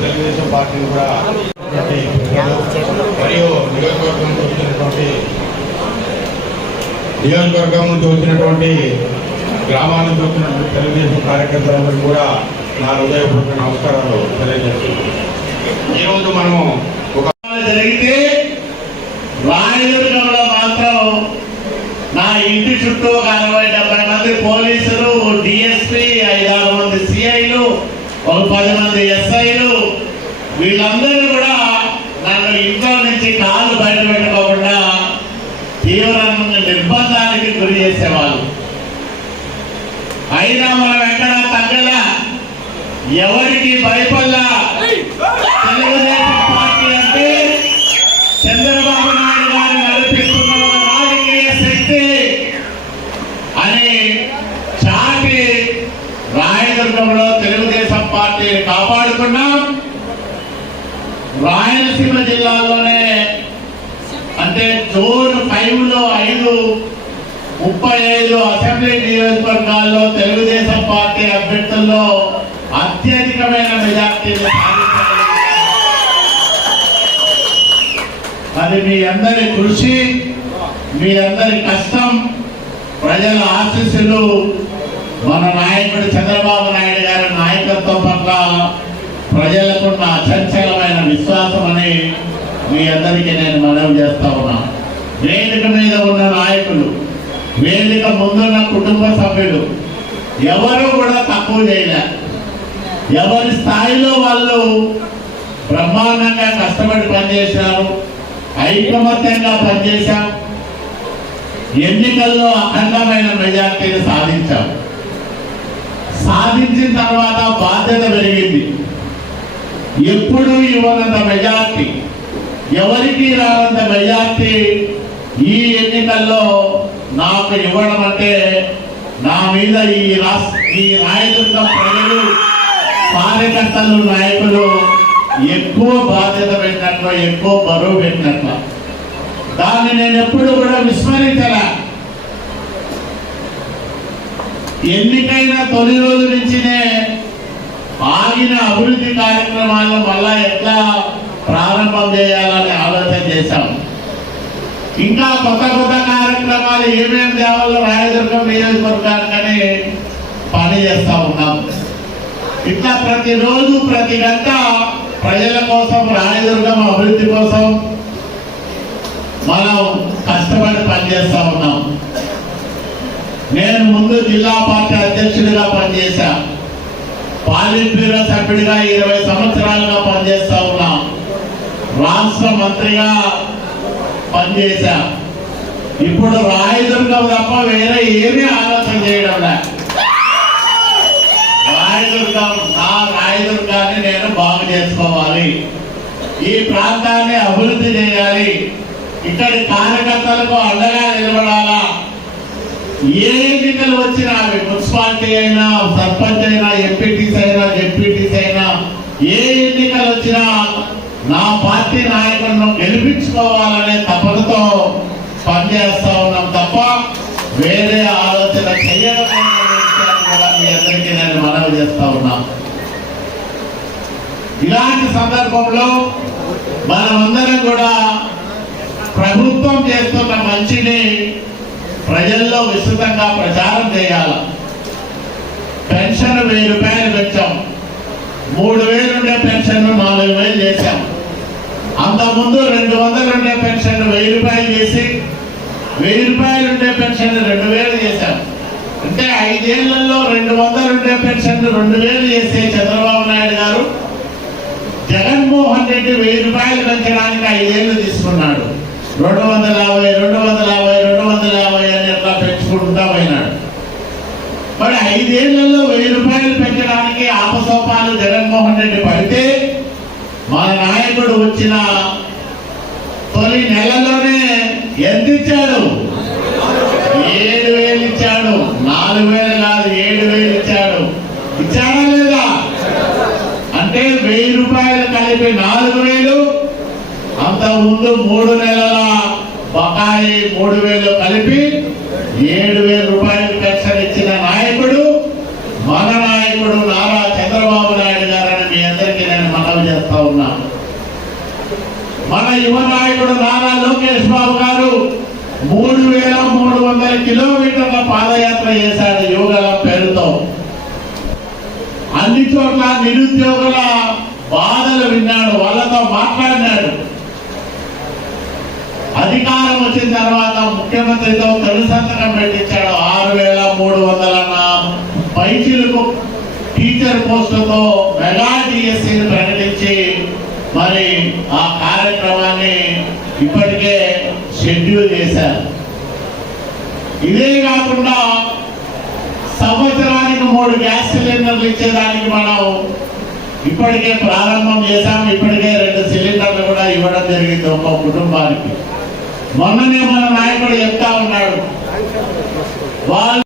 తెలుగుదేశం పార్టీని కూడా మరియు నియోజకవర్గం నుంచి వచ్చినటువంటి గ్రామాల నుంచి వచ్చినటువంటి తెలుగుదేశం కార్యకర్తలందరికీ కూడా నా హృదయపూర్వక నమస్కారాలు తెలియజేస్తున్నాను. ఈరోజు మనము ఒక జరిగితే రాయదుర్గంలో మాత్రం నా ఇంటి చుట్టూ 60-70 మంది పోలీసులు, డిఎస్పీ, 5-6 మంది సిఐలు, ఒక 10 మంది ఎస్ఐలు, వీళ్ళందరూ కూడా నన్ను ఇంట్లో నుంచి కాళ్ళు బయట పెట్టుకోకుండా తీవ్రమైన నిర్బంధానికి గురి చేసేవాళ్ళు. అయినా మనం ఎక్కడ తగ్గల, ఎవరికి భయపడలా. తెలుగుదేశం పార్టీ అంటే చంద్రబాబు నాయుడు గారు నడిపిస్తున్న ఒక రాజకీయ శక్తి అని చాటి రాయదుర్గంలో తెలుగుదేశం పార్టీని కాపాడుకున్నాం. రాయలసీమ జిల్లాలోనే అంటే జూన్ 5లో 35 అసెంబ్లీ నియోజకవర్గాల్లో తెలుగుదేశం పార్టీ అభ్యర్థుల్లో అత్యధికమైన మెజార్టీని అది మీ అందరి కృషి, మీ అందరి కష్టం, ప్రజల ఆశీస్సులు, మన నాయకుడు చంద్రబాబు నాయుడు గారి నాయకత్వం పట్ల ప్రజలకున్న అచంచలమైన విశ్వాసం అని మీ అందరికీ నేను మనవి చేస్తా ఉన్నాను. వేదిక మీద ఉన్న నాయకులు, వేదిక ముందున్న కుటుంబ సభ్యులు ఎవరు కూడా తక్కువ చేయలే. ఎవరి స్థాయిలో వాళ్ళు బ్రహ్మాండంగా కష్టపడి పనిచేశారు, ఐకమత్యంగా పనిచేశాం. ఎన్నికల్లో అఖండమైన మెజార్టీని సాధించాం. సాధించిన తర్వాత బాధ్యత పెరిగింది. ఎప్పుడు ఇవ్వనంత మెజార్టీ, ఎవరికి రానంత మెజార్టీ ఈ ఎన్నికల్లో నాకు ఇవ్వడం అంటే నా మీద ఈ రాయదుర్గం ప్రజలు, కార్యకర్తలు, నాయకులు ఎక్కువ బాధ్యత పెట్టినట్లు, ఎక్కువ బరువు పెట్టినట్లు. దాన్ని నేను ఎప్పుడు కూడా విస్మరించలే. ఎన్నికైన తొలి రోజు నుంచినే ఆగిన అభివృద్ధి కార్యక్రమాలను మళ్ళా ఎట్లా ప్రారంభం చేయాలని ఆలోచన చేశాం. ఇంకా కొత్త కొత్త కార్యక్రమాలు ఏమేమి తేవాలో రాయదుర్గం నియోజకవర్గానికని పని చేస్తా ఉన్నాం. ఇట్లా ప్రతిరోజు ప్రతి గంట ప్రజల కోసం, రాయదుర్గం అభివృద్ధి కోసం మనం కష్టపడి పనిచేస్తా ఉన్నాం. నేను ముందు జిల్లా పార్టీ అధ్యక్షుడిగా పనిచేశా, పాలిట్ బ్యూరో సభ్యుడిగా 20 సంవత్సరాలుగా పనిచేస్తా ఉన్నా, రాష్ట్ర మంత్రిగా పనిచేశా. ఇప్పుడు రాయదుర్గం తప్ప వేరే ఏమీ ఆలోచన చేయడం లేదు. రాయదుర్గాన్ని నేను బాగు చేసుకోవాలి, ఈ ప్రాంతాన్ని అభివృద్ధి చేయాలి, ఇక్కడి కార్యకర్తలకు అండగా నిలబడాలా. ఏ ఎన్నికలు వచ్చినా, మున్సిపాలిటీ అయినా, సర్పంచ్ అయినా, ఎంపీటీసీ అయినా, జెడ్పీటీసీ అయినా, ఏ ఎన్నికలు వచ్చినా నా పార్టీ నాయకులను గెలిపించుకోవాలనే తపనతో పనిచేస్తా ఉన్నాం తప్ప వేరే ఆలోచన చేయడం మీ అందరికీ నేను మనవి చేస్తా ఉన్నా. ఇలాంటి సందర్భంలో మనమందరం కూడా ప్రభుత్వం చేస్తున్న మంచిని ప్రజల్లో విస్తృతంగా ప్రచారం చేయాలి. పెన్షన్ 1000 రూపాయలు పెంచాం, 3000 ఉండే పెన్షన్ 4000 చేశాం. అంతకుముందు 200 ఉండే పెన్షన్ 1000 రూపాయలు చేసి 1000 రూపాయలు ఉండే పెన్షన్ 2000 చేశాం. అంటే 5 ఏళ్లలో 200 ఉండే పెన్షన్ 2000 చేసే చంద్రబాబు నాయుడు గారు జగన్మోహన్ రెడ్డి 1000 రూపాయలు పెంచడానికి 5 ఏళ్లు తీసుకున్నాడు. 250 అని ఎట్లా పెంచుకుంటా పోయినాడు. మరి 5 ఏళ్లలో 1000 రూపాయలు పెంచడానికి ఆపసోపాలు జగన్మోహన్ రెడ్డి పడితే మన నాయకుడు వచ్చిన తొలి నెలలోనే ఎంత ఇచ్చాడు? 7000 ఇచ్చాడు. 4000 కాదు, 7000 ఇచ్చాడు. ఇచ్చాడా లేదా? అంటే 1000 రూపాయలు కలిపి 4000, అంతకుముందు 3 నెలల బకాయి 3000 కలిపి 7000 రూపాయలు పెన్షన్ ఇచ్చిన నాయకుడు మన నాయకుడు నారా చంద్రబాబు నాయుడు గారని మీ అందరికీ నేను మనవి మన యువ నాయకుడు నారా లోకేష్ బాబు గారు 3,300 కిలోమీటర్ల పాదయాత్ర చేశాడు యువగలం పేరుతో. అన్ని చోట్ల నిరుద్యోగుల బాధలు విన్నాడు, వాళ్ళతో మాట్లాడినాడు. అధికారం వచ్చిన తర్వాత ముఖ్యమంత్రితో తొలి సంతకం పెట్టించాడు. 6,300 పైచిలకు టీచర్ పోస్టులతో మెగా డిఎస్సీని ప్రకటించి మరి ఆ కార్యక్రమాన్ని ఇప్పటికే షెడ్యూల్ చేశారు. ఇదే కాకుండా సంవత్సరానికి 3 గ్యాస్ సిలిండర్లు ఇచ్చేదానికి మనం ఇప్పటికే ప్రారంభం చేశాం. ఇప్పటికే 2 సిలిండర్లు కూడా ఇవ్వడం జరిగింది ఒక కుటుంబానికి. మొన్ననే మన నాయకుడు చెప్తా ఉన్నాడు, వాళ్ళు